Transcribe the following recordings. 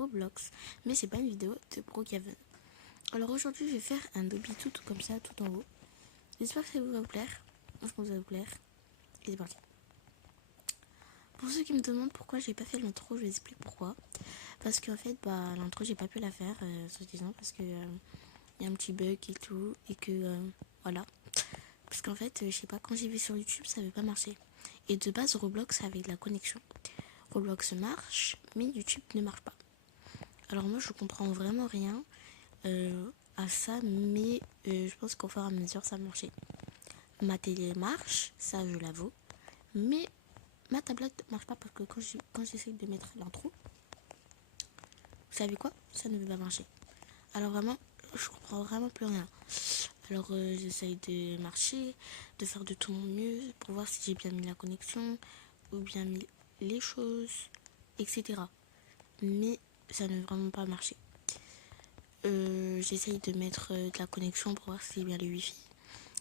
Roblox, mais c'est pas une vidéo de Brookhaven. Alors aujourd'hui je vais faire un lobby tout comme ça, tout en haut. J'espère que ça va vous plaire. Je pense que ça va vous plaire. Et c'est parti. Pour ceux qui me demandent pourquoi j'ai pas fait l'intro, je vais expliquer pourquoi. Parce qu'en fait, l'intro j'ai pas pu la faire, soi-disant, parce que y a un petit bug et tout, et que voilà. Parce qu'en fait, je sais pas, quand j'y vais sur YouTube, ça veut pas marcher. Et de base, Roblox avait de la connexion. Roblox marche, mais YouTube ne marche pas. Alors moi, je comprends vraiment rien à ça, mais je pense qu'au fur et à mesure, ça va marcher. Ma télé marche, ça je l'avoue, mais ma tablette marche pas parce que quand j'essaie de mettre l'intro, vous savez quoi? Ça ne veut pas marcher. Alors vraiment, je comprends vraiment plus rien. Alors j'essaye de marcher, de faire de tout mon mieux pour voir si j'ai bien mis la connexion ou bien mis les choses, etc. Mais ça ne veut vraiment pas marcher. J'essaye de mettre de la connexion pour voir si j'ai bien le wifi.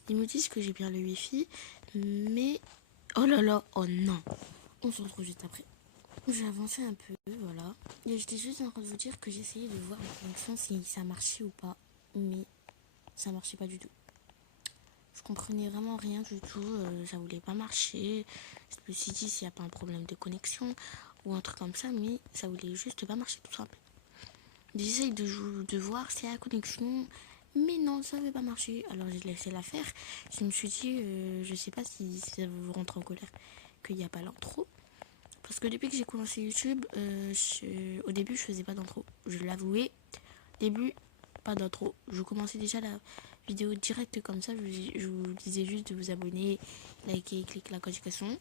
Ils me disent que j'ai bien le wifi, mais oh là là, oh non. On se retrouve juste après. J'ai avancé un peu, voilà. Et j'étais juste en train de vous dire que j'essayais de voir la connexion si ça marchait ou pas, mais ça marchait pas du tout. Je comprenais vraiment rien du tout, ça voulait pas marcher. Je me suis dit s'il n'y a pas un problème de connexion ou un truc comme ça, mais ça voulait juste pas marcher tout simple. J'essaye de voir s'il y a la connexion, mais non, ça ne veut pas marcher. Alors j'ai laissé la faire. Je me suis dit, je sais pas si ça vous rentre en colère qu'il n'y a pas l'intro. Parce que depuis que j'ai commencé YouTube, au début je faisais pas d'intro. Je l'avouais, début pas d'intro. Je commençais déjà la vidéo directe comme ça. Je vous disais juste de vous abonner, liker, cliquer la notification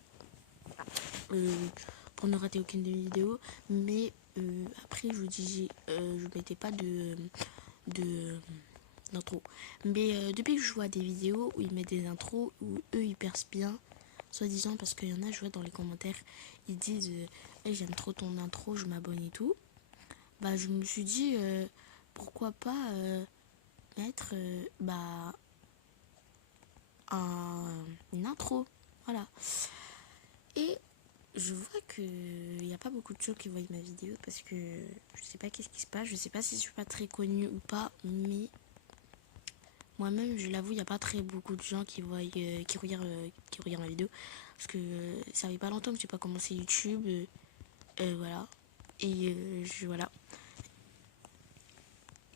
pour ne rater aucune de mes vidéos. Mais après je vous disais, je mettais pas d'intro. Mais depuis que je vois des vidéos où ils mettent des intros, où eux ils percent bien, soi-disant, parce qu'il y en a, je vois dans les commentaires, ils disent hey, j'aime trop ton intro, je m'abonne et tout. Je me suis dit pourquoi pas mettre une intro. Voilà. Et je vois qu'il n'y a pas beaucoup de gens qui voient ma vidéo parce que je sais pas qu'est-ce qui se passe. Je sais pas si je suis pas très connue ou pas, mais moi-même, je l'avoue, il n'y a pas très beaucoup de gens qui regardent ma vidéo. Parce que ça fait pas longtemps que j'ai pas commencé YouTube. Voilà. Et voilà.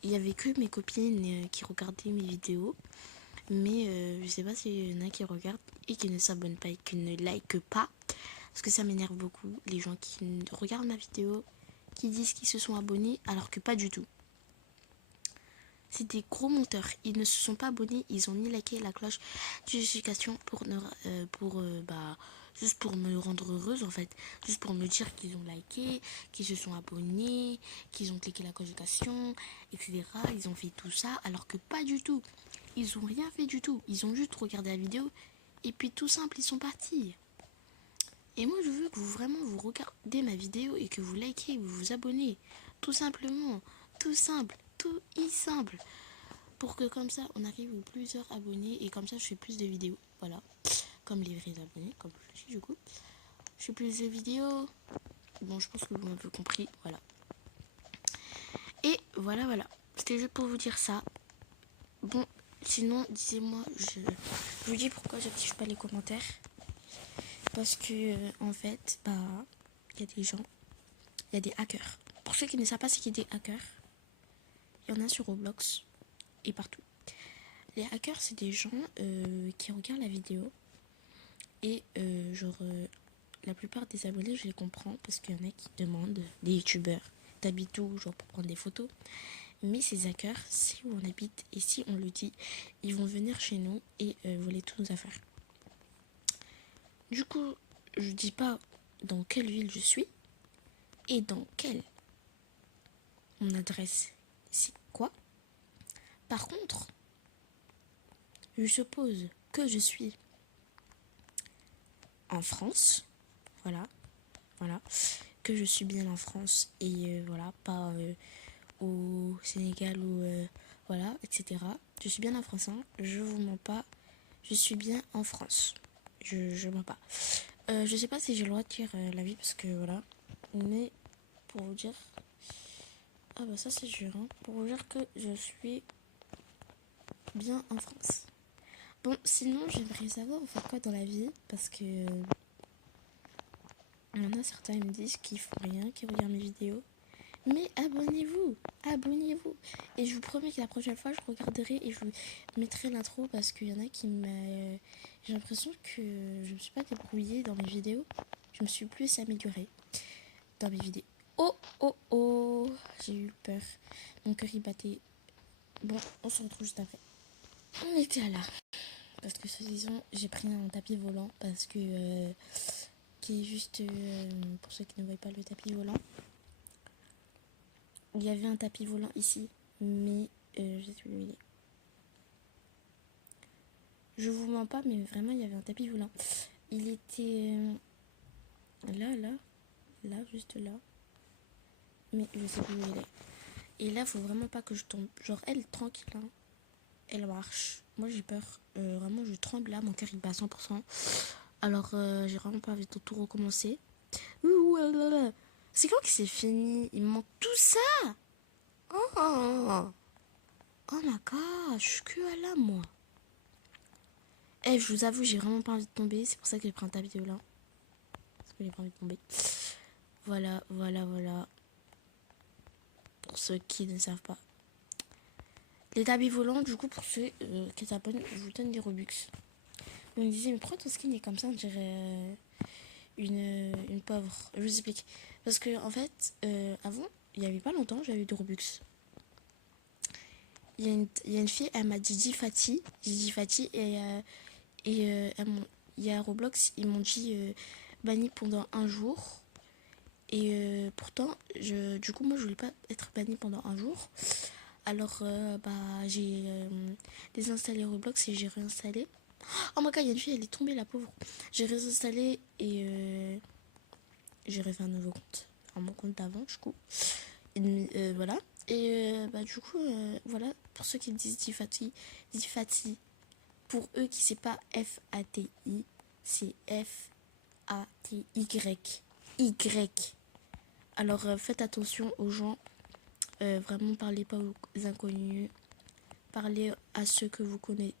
Il y avait que mes copines qui regardaient mes vidéos. Mais je sais pas s'il y en a qui regardent et qui ne s'abonnent pas et qui ne likent pas. Parce que ça m'énerve beaucoup. Les gens qui regardent ma vidéo, qui disent qu'ils se sont abonnés alors que pas du tout. C'est des gros menteurs. Ils ne se sont pas abonnés, ils ont ni liké la cloche de notification juste pour me rendre heureuse en fait. Juste pour me dire qu'ils ont liké, qu'ils se sont abonnés, qu'ils ont cliqué la cloche de notification, etc. Ils ont fait tout ça alors que pas du tout. Ils ont rien fait du tout. Ils ont juste regardé la vidéo et puis tout simple, ils sont partis. Et moi je veux que vous regardez ma vidéo et que vous likez, vous vous abonnez. Tout simplement. Tout simple. Tout simple. Pour que comme ça on arrive aux plusieurs abonnés et comme ça je fais plus de vidéos. Voilà. Comme les vrais abonnés, comme je suis du coup. Je fais plus de vidéos. Bon, je pense que vous m'avez compris. Voilà. Et voilà. C'était juste pour vous dire ça. Bon, sinon, dites-moi, je vous dis pourquoi j'active pas les commentaires. Parce que, en fait, il y a des gens, il y a des hackers. Pour ceux qui ne savent pas ce qu'est des hackers, il y en a sur Roblox et partout. Les hackers, c'est des gens qui regardent la vidéo et la plupart des abonnés, je les comprends parce qu'il y en a qui demandent, des youtubeurs, t'habites où, genre pour prendre des photos. Mais ces hackers, si on habite et si on le dit, ils vont venir chez nous et voler toutes nos affaires. Du coup, je dis pas dans quelle ville je suis et dans quelle mon adresse c'est quoi. Par contre, je suppose que je suis en France, voilà, que je suis bien en France et voilà, pas au Sénégal ou voilà, etc. Je suis bien en France, hein, je vous mens pas, je suis bien en France, je mens pas. Je sais pas si j'ai le droit de dire la vie parce que voilà, mais pour vous dire, Ah bah ça c'est sûr, hein, pour vous dire que je suis bien en France. Bon, sinon j'aimerais savoir vous faites quoi dans la vie, parce que il y en a certains ils me disent qu'ils font rien, qu'ils regardent mes vidéos. Mais abonnez-vous, abonnez-vous. Et je vous promets que la prochaine fois, je regarderai et je vous mettrai l'intro parce qu'il y en a qui m'a... J'ai l'impression que je ne me suis pas débrouillée dans mes vidéos. Je me suis plus améliorée dans mes vidéos. Oh, oh, oh, j'ai eu peur. Mon cœur y battait. Bon, on se retrouve juste après. On était là. Parce que, soi-disant, j'ai pris un tapis volant parce que... qui est juste... pour ceux qui ne voient pas le tapis volant. Il y avait un tapis volant ici, mais je sais plus où il est. Je vous mens pas, mais vraiment il y avait un tapis volant. Il était là, juste là. Mais je sais plus où il est. Et là, faut vraiment pas que je tombe. Genre, elle, tranquille, hein. Elle marche. Moi, j'ai peur. Vraiment, je tremble là, mon cœur il bat à 100%. Alors, j'ai vraiment pas envie de tout recommencer. Ouh, là, là, là. C'est quand que c'est fini? Il me manque tout ça. Oh, oh my god, je suis que à là, moi. Eh, je vous avoue, j'ai vraiment pas envie de tomber. C'est pour ça que j'ai pris un tapis volant. Parce que j'ai pas envie de tomber. Voilà, voilà, voilà. Pour ceux qui ne savent pas. Les tapis volants, du coup, pour ceux qui s'abonnent, je vous donne des Robux. On me disait, mais pourquoi ton skin est comme ça? On dirait une pauvre. Je vous explique. Parce que, en fait, avant, il y avait pas longtemps, j'avais eu des Robux. Il y a une fille, elle m'a dit Gigi Fati, il y a Roblox, ils m'ont dit banni pendant un jour. Et pourtant, du coup, moi, je voulais pas être banni pendant un jour. Alors, j'ai désinstallé Roblox et j'ai réinstallé. Oh my god, il y a une fille, elle est tombée, la pauvre. J'ai réinstallé et j'ai refait un nouveau compte. Enfin, mon compte d'avant, du coup. Et, voilà. Et du coup, voilà. Pour ceux qui me disent Difati, pour eux qui ne savent pas F-A-T-I, c'est F-A-T-Y. Y. Alors, faites attention aux gens. Vraiment, parlez pas aux inconnus. Parlez à ceux que vous connaissez.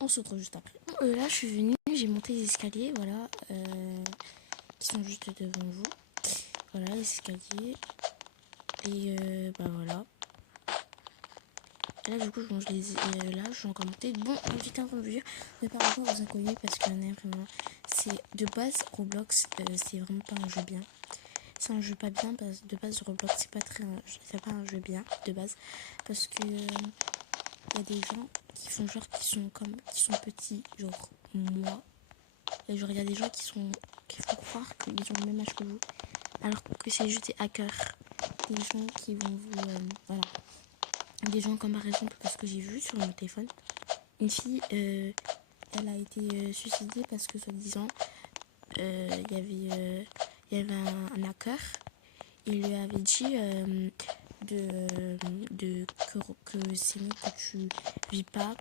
On se retrouve juste après. Là, je suis venue, j'ai monté les escaliers, voilà, qui sont juste devant vous. Voilà, les escaliers. Et voilà. Et là, du coup, je mange là, je suis encore montée. Bon, j'étais en train de vous dire, ne parlez pas aux inconnus parce qu'il y en a vraiment. C'est de base, Roblox, c'est vraiment pas un jeu bien. C'est un jeu pas bien parce que de base Roblox c'est pas un jeu bien de base parce que y a des gens qui font genre qui sont petits genre moi et genre il y a des gens qui font croire qu'ils ont le même âge que vous alors que c'est juste des hackers, des gens qui vont vous voilà, des gens comme par exemple parce que j'ai vu sur mon téléphone une fille elle a été suicidée parce que soi-disant il y avait un hacker. Il lui avait dit que c'est mieux que tu vis pas,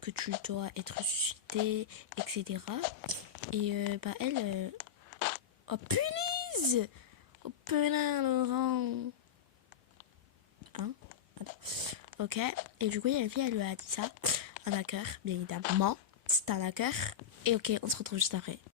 que tu dois être suscité, etc. Et elle... oh punaise! Oh punaise, Laurent! Hein? Ok. Et du coup, il y a une fille, elle lui a dit ça. Un hacker, bien évidemment. C'est un hacker. Et ok, on se retrouve juste après.